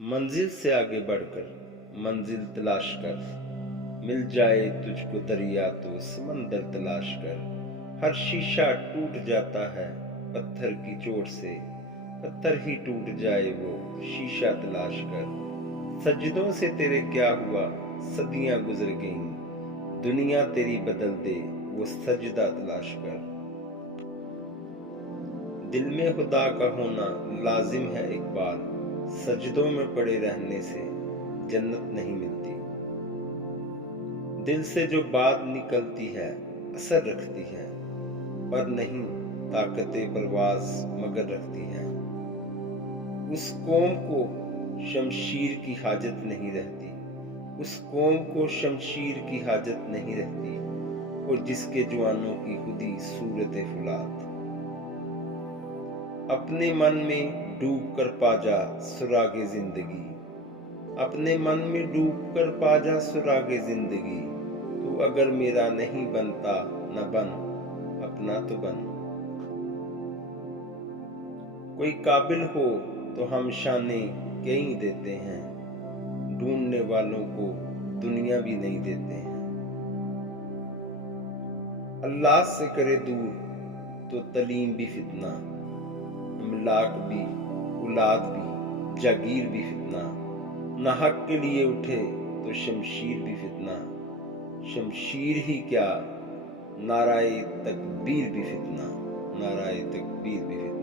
منزل سے آگے بڑھ کر منزل تلاش کر، مل جائے تجھ کو دریا تو سمندر تلاش کر۔ ہر شیشہ ٹوٹ جاتا ہے پتھر کی چوٹ سے، پتھر ہی ٹوٹ جائے وہ شیشہ تلاش کر۔ سجدوں سے تیرے کیا ہوا، صدیاں گزر گئیں، دنیا تیری بدل دے وہ سجدہ تلاش کر۔ دل میں خدا کا ہونا لازم ہے اقبال، سجدوں میں پڑے رہنے سے جنت نہیں ملتی۔ دل سے جو بات نکلتی ہے اثر رکھتی ہے، پر نہیں طاقت پرواز مگر رکھتی ہے۔ اس قوم کو شمشیر کی حاجت نہیں رہتی، اس قوم کو شمشیر کی حاجت نہیں رہتی، اور جس کے جوانوں کی خودی صورت فولاد۔ اپنے من میں ڈوب کر پا جا سراغ زندگی، اپنے من میں ڈوب کر پا جا سراغ زندگی۔ تو اگر میرا نہیں بنتا نہ بن، اپنا تو بن۔ کوئی قابل ہو تو ہم شانیں کہیں دیتے ہیں، ڈھونڈنے والوں کو دنیا بھی نہیں دیتے ہیں۔ اللہ سے کرے دور تو تعلیم بھی فتنہ، املاک بھی اولاد بھی جاگیر بھی فتنہ۔ نہ حق کے لیے اٹھے تو شمشیر بھی فتنہ، شمشیر ہی کیا نعرہ تکبیر بھی فتنہ، نعرہ تکبیر بھی فتنہ۔